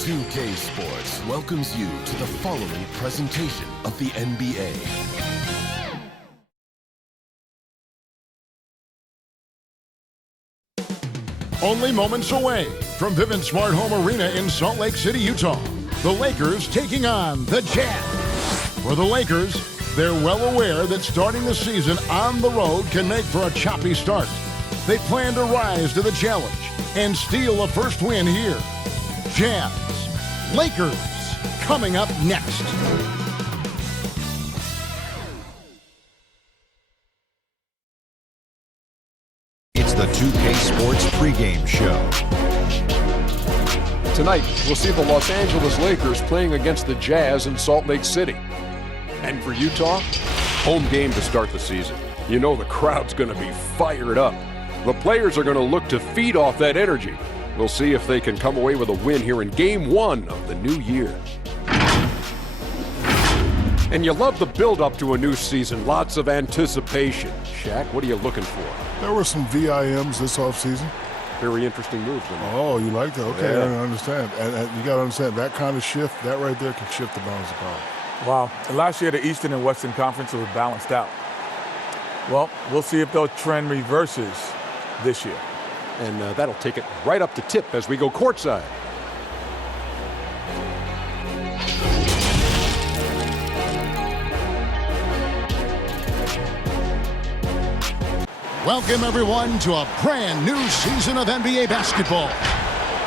2K Sports welcomes you to the following presentation of the NBA. Only moments away from Vivint Smart Home Arena in Salt Lake City, Utah. The Lakers taking on the Jazz. For the Lakers, they're well aware that starting the season on the road can make for a choppy start. They plan to rise to the challenge and steal a first win here. Jazz, Lakers, coming up next. It's the 2K Sports pregame show. Tonight, we'll see the Los Angeles Lakers playing against the Jazz in Salt Lake City. And for Utah, home game to start the season. You know the crowd's going to be fired up. The players are going to look to feed off that energy. We'll see if they can come away with a win here in Game 1 of the new year. And you love the build-up to a new season. Lots of anticipation. Shaq, what are you looking for? There were some VIMs this offseason. Very interesting moves. Oh, you like that? Okay, Yeah. I understand. And you got to understand, that kind of shift, that right there can shift the balance of power. Wow. Last year, the Eastern and Western Conference was balanced out. Well, we'll see if those trend reverses this year. And that'll take it right up to tip as we go courtside. Welcome, everyone, to a brand new season of NBA basketball.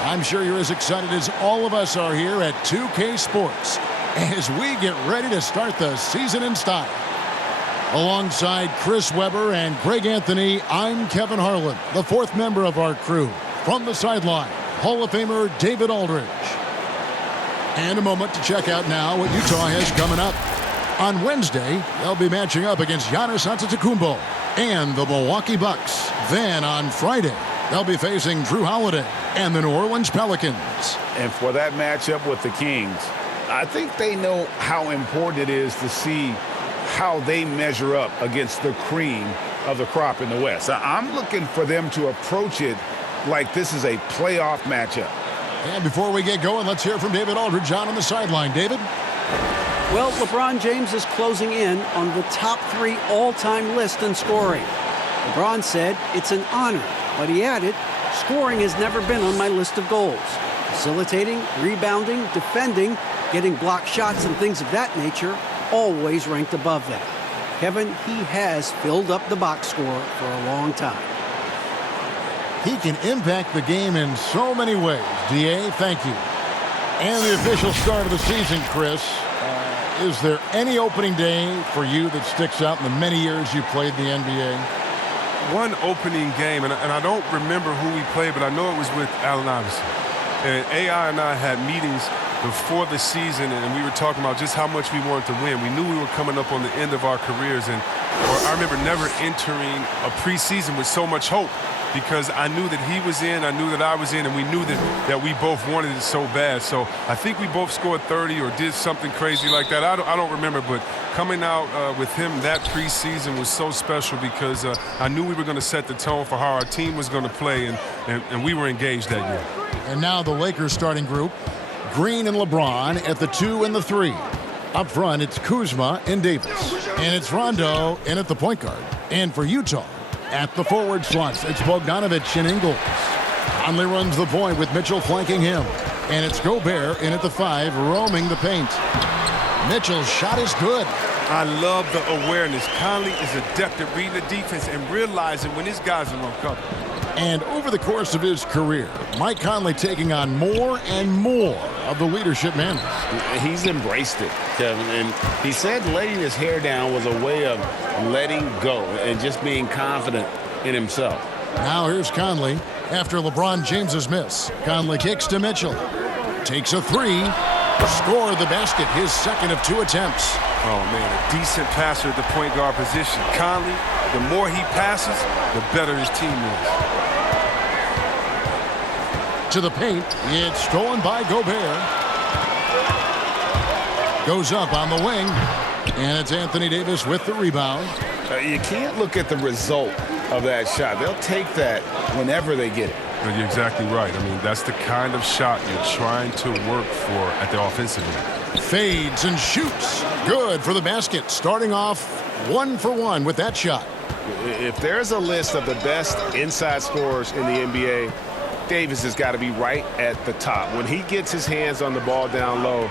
I'm sure you're as excited as all of us are here at 2K Sports as we get ready to start the season in style. Alongside Chris Webber and Greg Anthony, I'm Kevin Harlan, the fourth member of our crew. From the sideline, Hall of Famer David Aldridge. And a moment to check out now what Utah has coming up. On Wednesday, they'll be matching up against Giannis Antetokounmpo and the Milwaukee Bucks. Then on Friday, they'll be facing Drew Holiday and the New Orleans Pelicans. And for that matchup with the Kings, I think they know how important it is to see how they measure up against the cream of the crop in the West. I'm looking for them to approach it like this is a playoff matchup. And before we get going, let's hear from David Aldridge on the sideline. David? Well, LeBron James is closing in on the top 3 all-time list in scoring. LeBron said it's an honor, but he added, scoring has never been on my list of goals. Facilitating, rebounding, defending, getting blocked shots and things of that nature always ranked above that. Kevin, he has filled up the box score for a long time. He can impact the game in so many ways. DA, thank you. And the official start of the season, Chris. Is there any opening day for you that sticks out in the many years you played in the NBA? One opening game, and I don't remember who we played, but I know it was with Allen Iverson. And AI and I had meetings before the season, and we were talking about just how much we wanted to win. We knew we were coming up on the end of our careers, and I remember never entering a preseason with so much hope because I knew that he was in, I knew that I was in, and we knew that we both wanted it so bad. So I think we both scored 30 or did something crazy like that. I don't remember, but coming out with him that preseason was so special because I knew we were going to set the tone for how our team was going to play, and we were engaged that year. And now the Lakers starting group. Green and LeBron at the 2 and the 3. Up front, it's Kuzma and Davis. And it's Rondo in at the point guard. And for Utah, at the forward slots, it's Bogdanović and Ingles. Conley runs the point with Mitchell flanking him. And it's Gobert in at the 5, roaming the paint. Mitchell's shot is good. I love the awareness. Conley is adept at reading the defense and realizing when his guys are on cover. And over the course of his career, Mike Conley taking on more and more of the leadership mantle. He's embraced it, Kevin. And he said letting his hair down was a way of letting go and just being confident in himself. Now here's Conley after LeBron James's miss. Conley kicks to Mitchell. Takes a 3. Score the basket, his second of 2 attempts. Oh, man, a decent passer at the point guard position. Conley, the more he passes, the better his team is. To the paint, it's stolen by Gobert. Goes up on the wing, and it's Anthony Davis with the rebound. You can't look at the result of that shot. They'll take that whenever they get it. No, you're exactly right. I mean, that's the kind of shot you're trying to work for at the offensive end. Fades and shoots. Good for the basket. Starting off 1 for 1 with that shot. If there's a list of the best inside scorers in the NBA, Davis has got to be right at the top. When he gets his hands on the ball down low,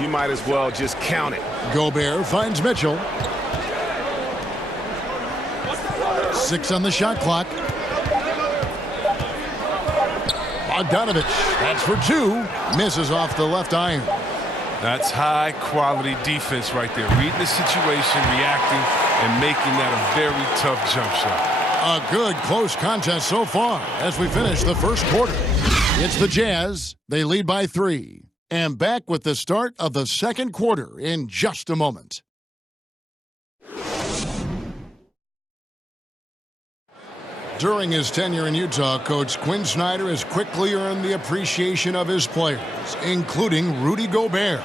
you might as well just count it. Gobert finds Mitchell. 6 on the shot clock. Bogdanovich, that's for 2. Misses off the left iron. That's high-quality defense right there. Reading the situation, reacting, and making that a very tough jump shot. A good close contest so far as we finish the first quarter. It's the Jazz. They lead by 3. And back with the start of the second quarter in just a moment. During his tenure in Utah, Coach Quinn Snyder has quickly earned the appreciation of his players, including Rudy Gobert.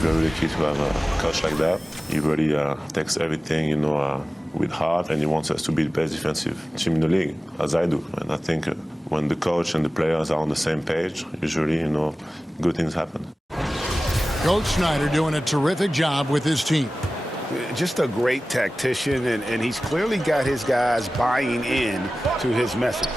Very key to have a coach like that. He really takes everything, with heart, and he wants us to be the best defensive team in the league, as I do. And I think when the coach and the players are on the same page, usually, good things happen. Coach Snyder doing a terrific job with his team. Just a great tactician, and he's clearly got his guys buying in to his message.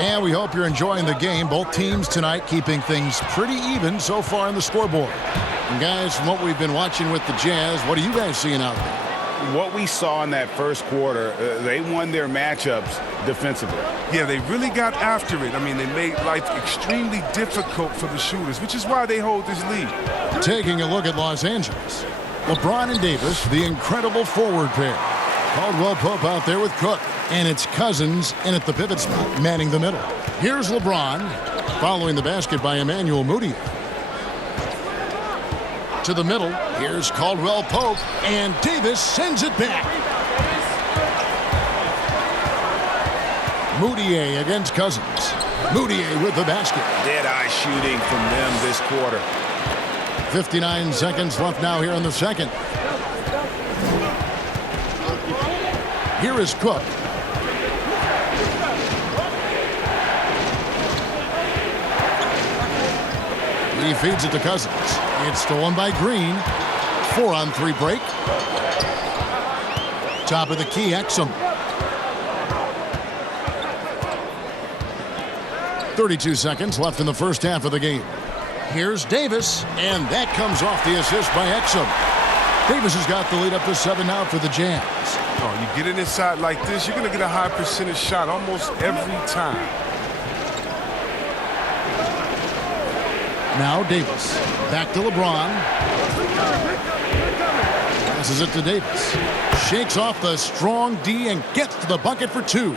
And we hope you're enjoying the game. Both teams tonight keeping things pretty even so far on the scoreboard. And guys, from what we've been watching with the Jazz, what are you guys seeing out there? What we saw in that first quarter, they won their matchups defensively. Yeah, they really got after it. I mean, they made life extremely difficult for the shooters, which is why they hold this lead. Taking a look at Los Angeles. LeBron and Davis, the incredible forward pair. Caldwell Pope out there with Cook. And it's Cousins in at the pivot spot, manning the middle. Here's LeBron, following the basket by Emmanuel Mudiay. To the middle, here's Caldwell Pope, and Davis sends it back. Mudiay against Cousins. Mudiay with the basket. Dead-eye shooting from them this quarter. 59 seconds left now here in the second. Here is Cook. He feeds it to Cousins. It's stolen by Green. 4-on-3 break. Top of the key, Exum. 32 seconds left in the first half of the game. Here's Davis, and that comes off the assist by Exum. Davis has got the lead up to 7 now for the Jazz. Oh, you get it inside like this, you're going to get a high percentage shot almost every time. Now Davis. Back to LeBron. Passes it to Davis. Shakes off the strong D and gets to the bucket for 2.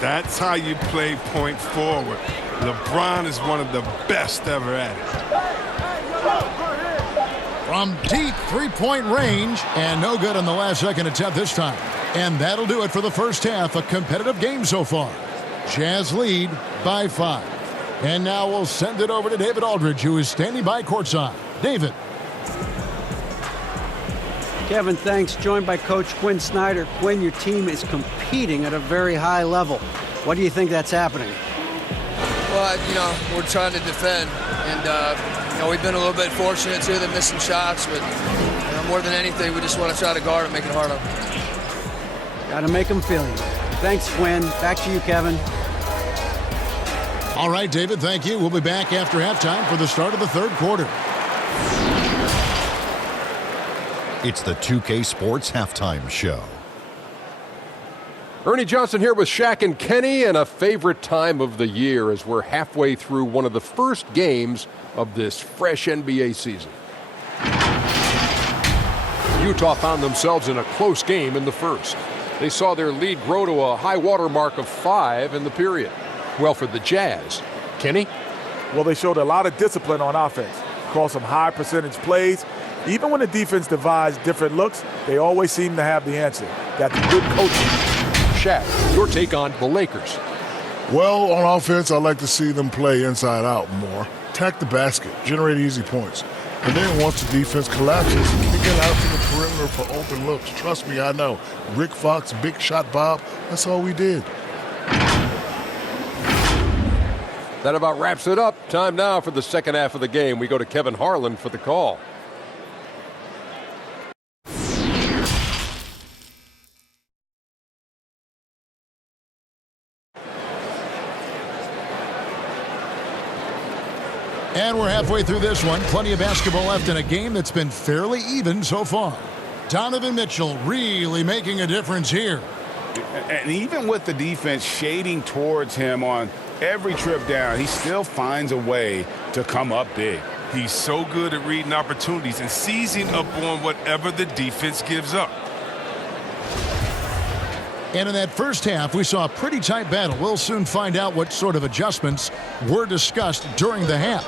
That's how you play point forward. LeBron is one of the best ever at it. From deep three-point range, and no good on the last second attempt this time. And that'll do it for the first half. A competitive game so far. Jazz lead by 5. And now we'll send it over to David Aldridge, who is standing by courtside. David. Kevin, thanks. Joined by Coach Quinn Snyder. Quinn, your team is competing at a very high level. What do you think that's happening? Well, we're trying to defend. And, we've been a little bit fortunate, too, than missing shots. But more than anything, we just want to try to guard and make it hard on them. Got to make them feel you. Thanks, Quinn. Back to you, Kevin. All right, David, thank you. We'll be back after halftime for the start of the third quarter. It's the 2K Sports Halftime Show. Ernie Johnson here with Shaq and Kenny, and a favorite time of the year as we're halfway through one of the first games of this fresh NBA season. Utah found themselves in a close game in the first. They saw their lead grow to a high water mark of 5 in the period. Well, for the Jazz, Kenny? Well, they showed a lot of discipline on offense. Called some high percentage plays. Even when the defense devised different looks, they always seem to have the answer. Got the good coaching. Shaq, your take on the Lakers. Well, on offense, I like to see them play inside out more. Attack the basket, generate easy points. And then once the defense collapses, kick it out to the perimeter her for open looks. Trust me, I know. Rick Fox, Big Shot Bob, that's all we did. That about wraps it up. Time now for the second half of the game. We go to Kevin Harlan for the call. And we're halfway through this one. Plenty of basketball left in a game that's been fairly even so far. Donovan Mitchell really making a difference here. And even with the defense shading towards him on every trip down, he still finds a way to come up big. He's so good at reading opportunities and seizing up on whatever the defense gives up. And in that first half, we saw a pretty tight battle. We'll soon find out what sort of adjustments were discussed during the half.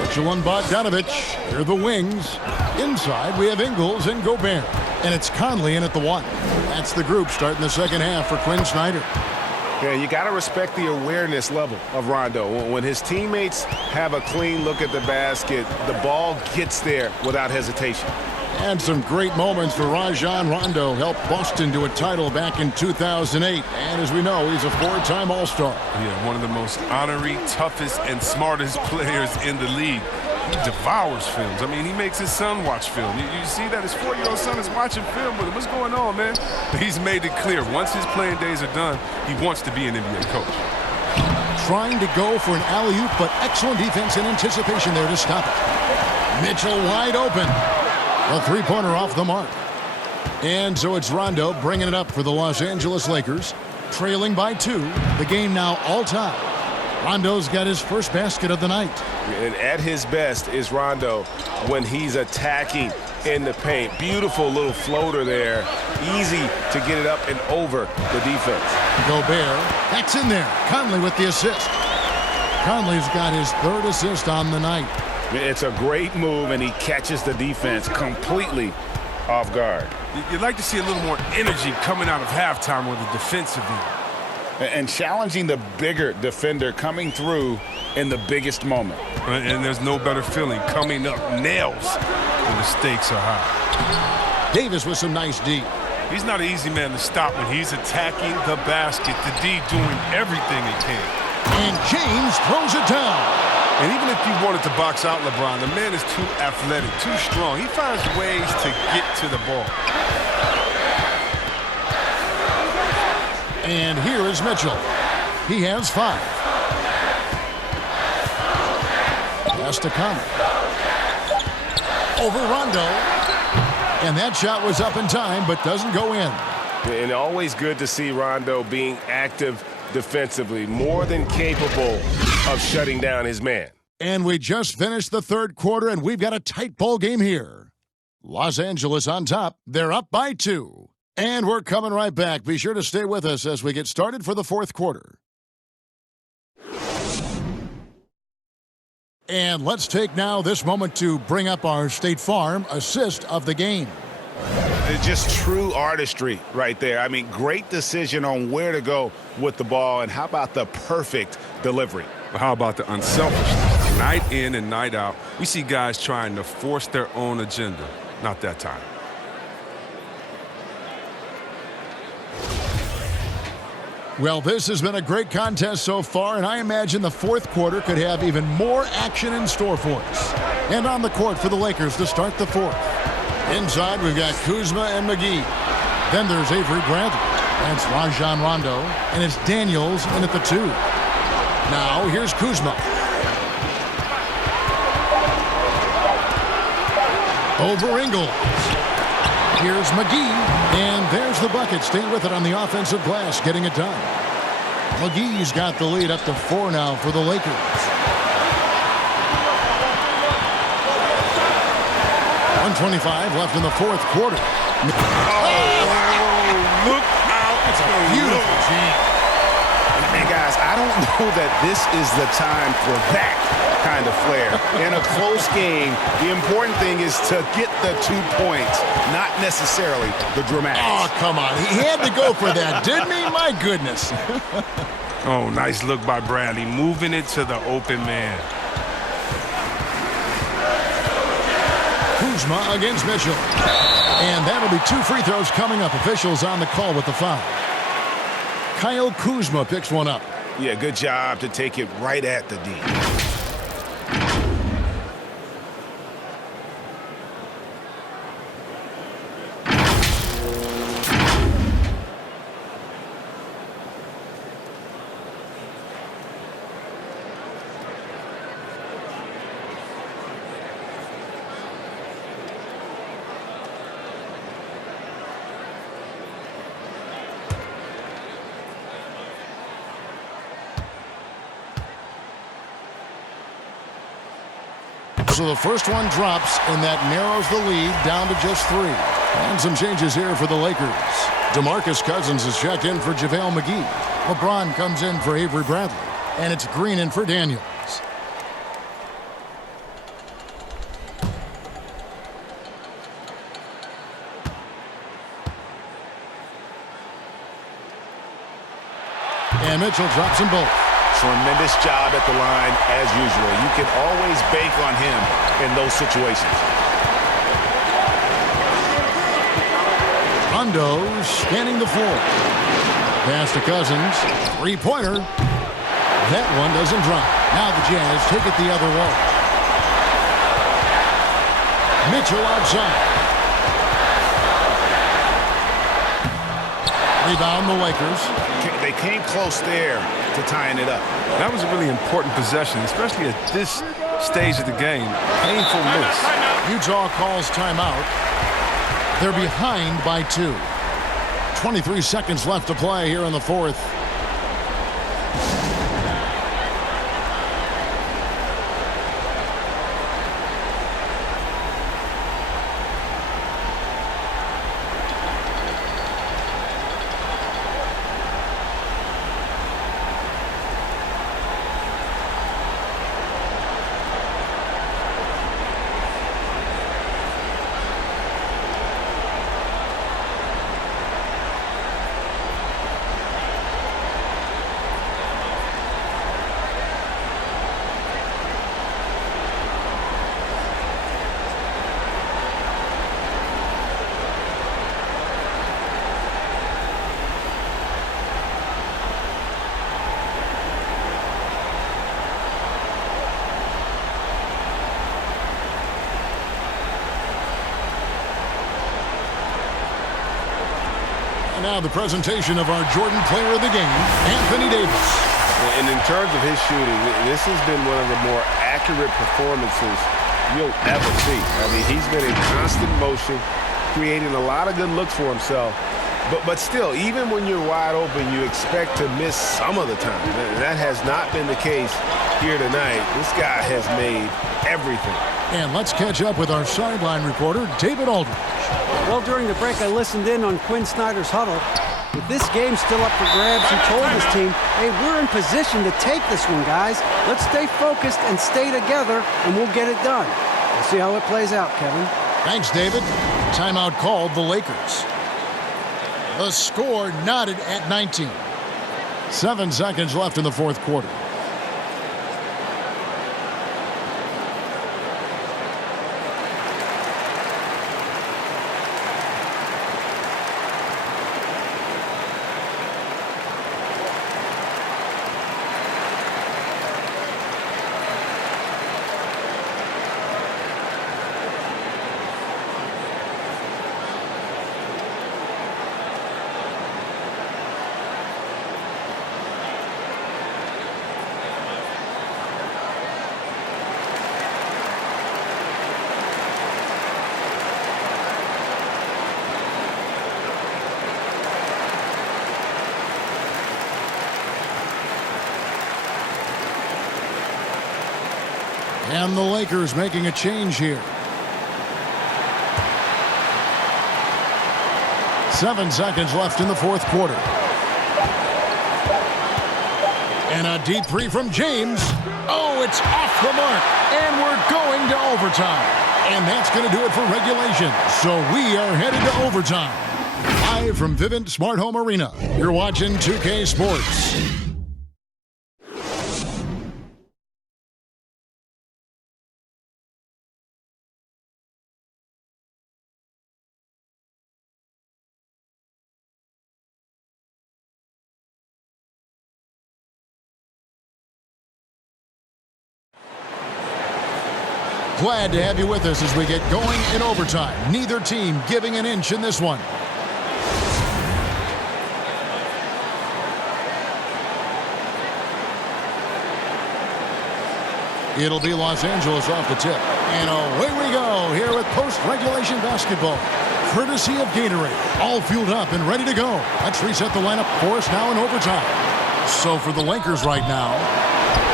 Mitchell and Bogdanovich. Here are the wings. Inside, we have Ingles and Gobert. And it's Conley in at the 1. That's the group starting the second half for Quinn Snyder. Yeah, you got to respect the awareness level of Rondo. When his teammates have a clean look at the basket, the ball gets there without hesitation. And some great moments for Rajon Rondo. Helped Boston to a title back in 2008. And as we know, he's a 4-time All-Star. Yeah, one of the most honorary, toughest, and smartest players in the league. He devours films. I mean, he makes his son watch film. You see that his 4-year-old son is watching film with him. What's going on, man? He's made it clear. Once his playing days are done, he wants to be an NBA coach. Trying to go for an alley-oop, but excellent defense and anticipation there to stop it. Mitchell wide open. A three-pointer off the mark. And so it's Rondo bringing it up for the Los Angeles Lakers. Trailing by 2. The game now all-time. Rondo's got his first basket of the night. And at his best is Rondo when he's attacking in the paint. Beautiful little floater there. Easy to get it up and over the defense. Gobert, that's in there. Conley with the assist. Conley's got his 3rd assist on the night. It's a great move, and he catches the defense completely off guard. You'd like to see a little more energy coming out of halftime with the defensive end. And challenging the bigger defender coming through in the biggest moment. And there's no better feeling coming up nails when the stakes are high. Davis with some nice D. He's not an easy man to stop when he's attacking the basket. The D doing everything he can. And James throws it down. And even if you wanted to box out LeBron, the man is too athletic, too strong. He finds ways to get to the ball. And here is Mitchell. He has 5. Pass to Conley. Over Rondo. And that shot was up in time, but doesn't go in. And always good to see Rondo being active defensively, more than capable of shutting down his man. And we just finished the 3rd quarter, and we've got a tight ball game here. Los Angeles on top. They're up by 2. And we're coming right back. Be sure to stay with us as we get started for the 4th quarter. And let's take now this moment to bring up our State Farm assist of the game. It's just true artistry right there. I mean, great decision on where to go with the ball, and how about the perfect delivery? How about the unselfishness? Night in and night out, we see guys trying to force their own agenda. Not that time. Well, this has been a great contest so far, and I imagine the 4th quarter could have even more action in store for us. And on the court for the Lakers to start the 4th. Inside, we've got Kuzma and McGee. Then there's Avery Bradley. That's Rajon Rondo. And it's Daniels in at the 2. Now, here's Kuzma. Over Ingles. Here's McGee. And there's the bucket. Staying with it on the offensive glass, getting it done. McGee's got the lead up to 4 now for the Lakers. 1:25 left in the 4th quarter. Look out. That's a beautiful jam. And guys, I don't know that this is the time for that kind of flair. In a close game, the important thing is to get the 2 points, not necessarily the dramatics. Oh, come on. He had to go for that, didn't he? My goodness. Oh, nice look by Bradley, moving it to the open man. Kuzma against Mitchell. And that'll be 2 free throws coming up. Officials on the call with the foul. Kyle Kuzma picks one up. Yeah, good job to take it right at the D. So the first one drops, and that narrows the lead down to just 3. And some changes here for the Lakers. DeMarcus Cousins is checked in for JaVale McGee. LeBron comes in for Avery Bradley. And it's Green in for Daniels. And Mitchell drops them both. Tremendous job at the line as usual. You can always bank on him in those situations. Rondo scanning the floor. Pass to Cousins. 3-pointer. That one doesn't drop. Now the Jazz take it the other way. Mitchell outside. Rebound the Lakers. They came close there to tying it up. That was a really important possession, especially at this stage of the game. Painful miss. Utah calls timeout. They're behind by 2. 23 seconds left to play here in the fourth. Now the presentation of our Jordan Player of the Game, Anthony Davis. And in terms of his shooting, this has been one of the more accurate performances you'll ever see. I mean, he's been in constant motion, creating a lot of good looks for himself. But still, even when you're wide open, you expect to miss some of the time. That has not been the case here tonight. This guy has made everything. And let's catch up with our sideline reporter, David Aldridge. Well, during the break, I listened in on Quinn Snyder's huddle. With this game still up for grabs, he told his team, hey, we're in position to take this one, guys. Let's stay focused and stay together, and we'll get it done. We'll see how it plays out, Kevin. Thanks, David. Timeout called the Lakers. The score knotted at 19. 7 seconds left in the fourth quarter. And the Lakers making a change here. 7 seconds left in the fourth quarter. And a deep three from James. Oh, it's off the mark. And we're going to overtime. And that's going to do it for regulation. So we are headed to overtime. Live from Vivint Smart Home Arena. You're watching 2K Sports. Glad to have you with us as we get going in overtime. Neither team giving an inch in this one. It'll be Los Angeles off the tip. And away we go here with post-regulation basketball. Courtesy of Gatorade. All fueled up and ready to go. Let's reset the lineup for us now in overtime. So for the Lakers right now,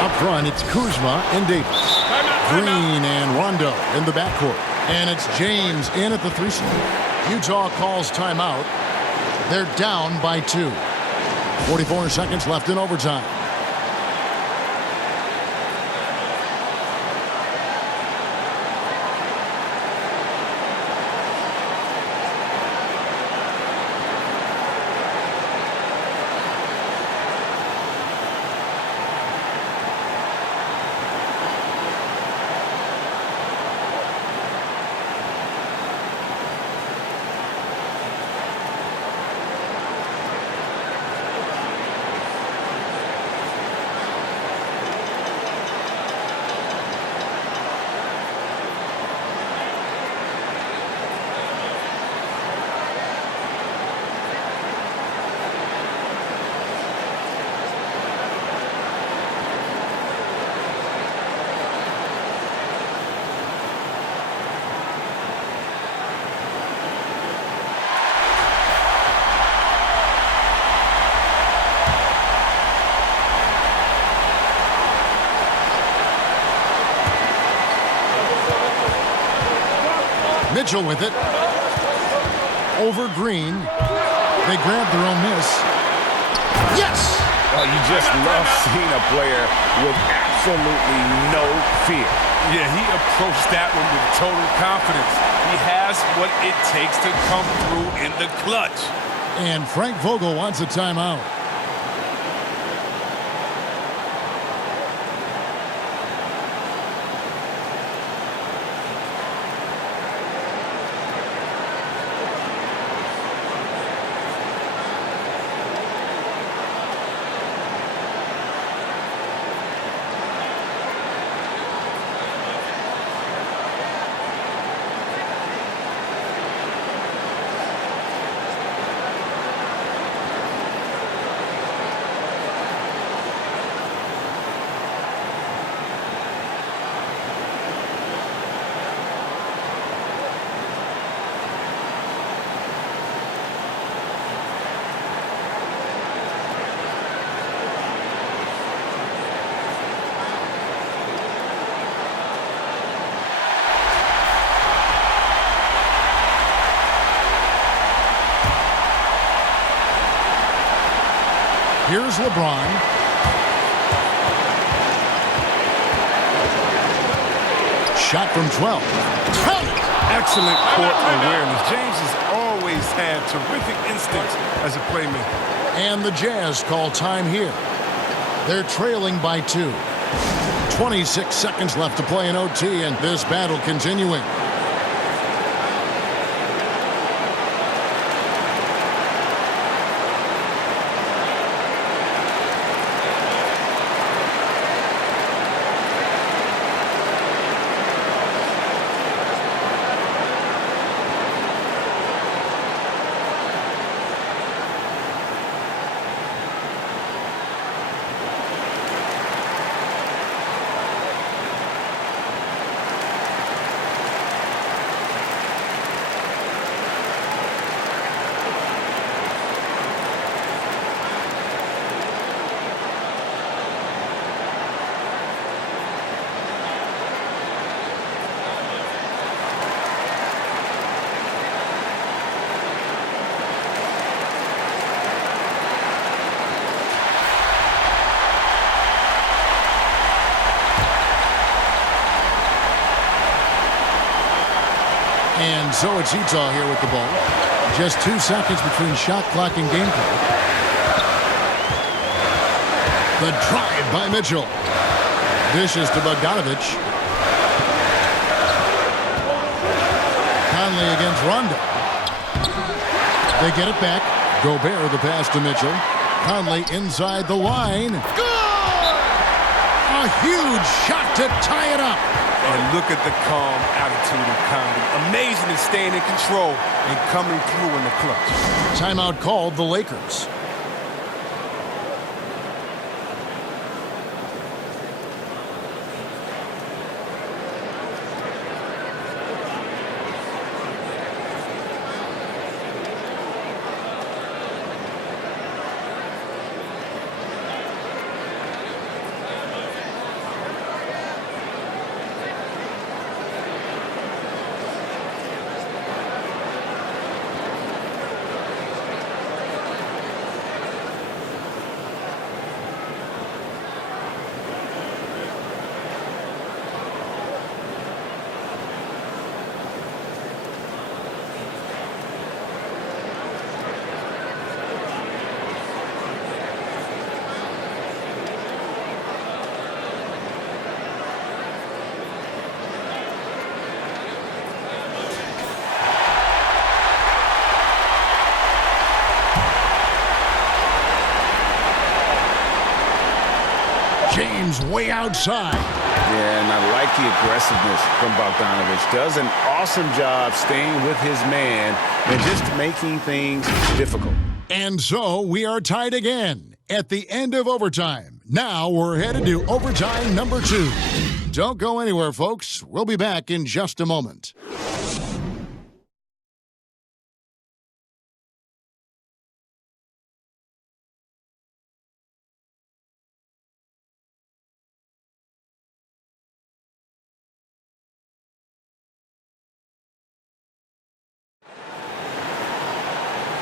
up front it's Kuzma and Davis. Green and Rondo in the backcourt. And it's James in at the 3 slot. Utah calls timeout. They're down by 2. 44 seconds left in overtime. Mitchell with it. Over Green. They grab their own miss. Yes! Oh, you just love seeing a player with absolutely no fear. Yeah, he approached that one with total confidence. He has what it takes to come through in the clutch. And Frank Vogel wants a timeout. Here's LeBron. Shot from 12. Excellent court awareness. James has always had terrific instincts as a playmaker. And the Jazz call time here. They're trailing by 2. 26 seconds left to play in OT, and this battle continuing. And so it's Utah here with the ball. Just 2 seconds between shot clock and game clock. The drive by Mitchell. Dishes to Bogdanovich. Conley against Rondo. They get it back. Gobert the pass to Mitchell. Conley inside the line. Good! A A huge shot to tie it up. And look at the calm attitude of Conley. Amazing at staying in control and coming through in the clutch. Timeout called the Lakers. James way outside. Yeah, and I like the aggressiveness from Bogdanovic. Does an awesome job staying with his man and just making things difficult. And so we are tied again at the end of overtime. Now we're headed to overtime number 2. Don't go anywhere, folks. We'll be back in just a moment.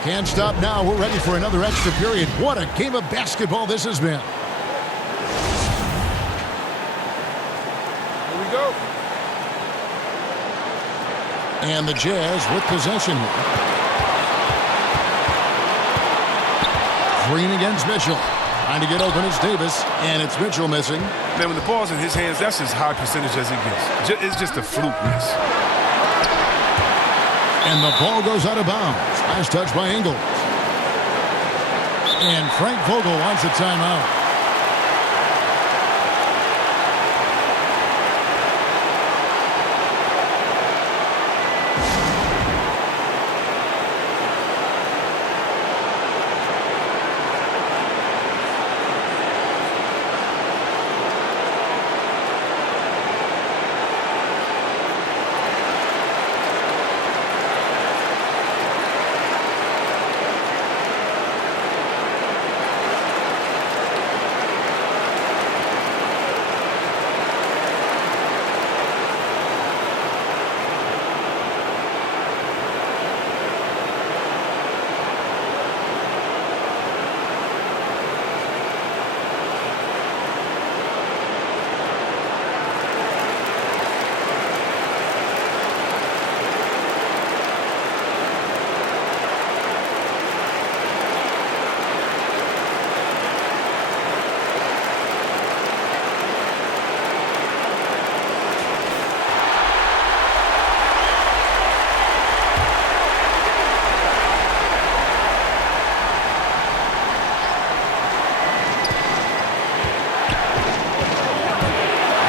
Can't stop now. We're ready for another extra period. What a game of basketball this has been. Here we go. And the Jazz with possession here. Green against Mitchell. Trying to get open is Davis, and it's Mitchell missing. Man, when the ball's in his hands, that's as high percentage as it gets. It's just a fluke miss. And the ball goes out of bounds. Last touch by Ingles. And Frank Vogel wants a timeout.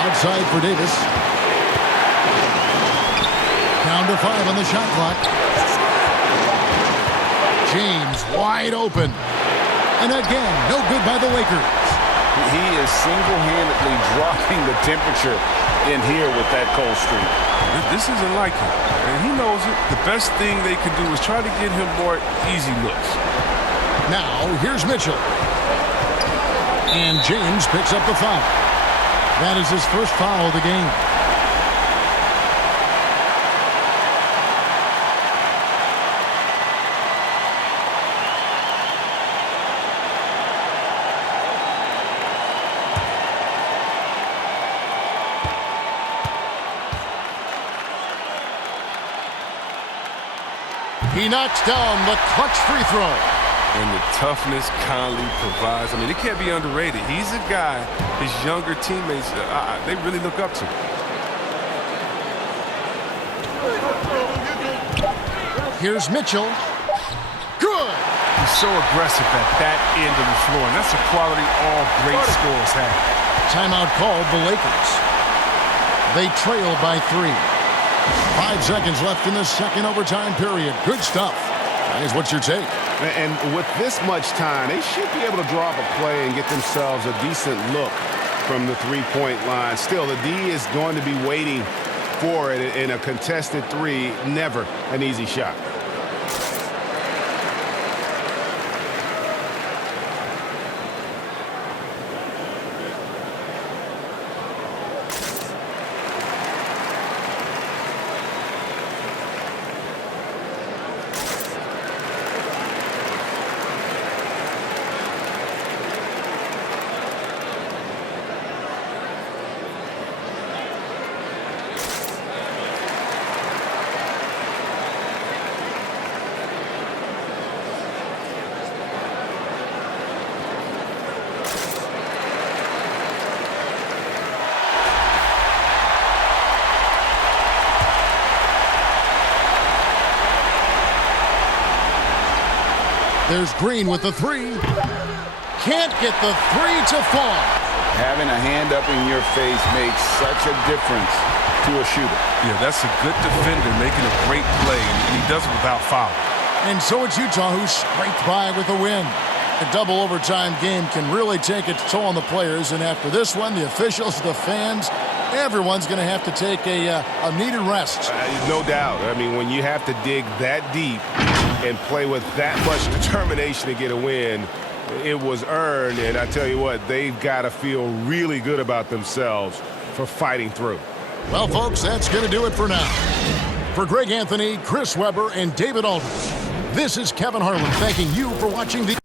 Outside for Davis. Down to 5 on the shot clock. James wide open. And again, no good by the Lakers. He is single-handedly dropping the temperature in here with that cold streak. This isn't like him, and he knows it. The best thing they can do is try to get him more easy looks. Now, here's Mitchell. And James picks up the foul. That is his first foul of the game. He knocks down the clutch free throw. And the toughness Conley provides. I mean, it can't be underrated. He's a guy his younger teammates, they really look up to. Here's Mitchell. Good. He's so aggressive at that end of the floor, and that's a quality all great scorers have. Timeout called the Lakers. They trail by 3. 5 seconds left in the second overtime period. Good stuff. Guys, what's your take? And with this much time, they should be able to draw up a play and get themselves a decent look from the three-point line. Still, the D is going to be waiting for it in a contested 3. Never an easy shot. There's Green with the 3. Can't get the 3 to fall. Having a hand up in your face makes such a difference to a shooter. Yeah, that's a good defender making a great play, and he does it without foul. And so it's Utah who scraped by with a win. A double overtime game can really take its toll on the players, and after this one, the officials, the fans, everyone's going to have to take a needed rest. No doubt. I mean, when you have to dig that deep and play with that much determination to get a win, it was earned, and I tell you what, they've got to feel really good about themselves for fighting through. Well, folks, that's going to do it for now. For Greg Anthony, Chris Webber, and David Aldridge, this is Kevin Harlan thanking you for watching the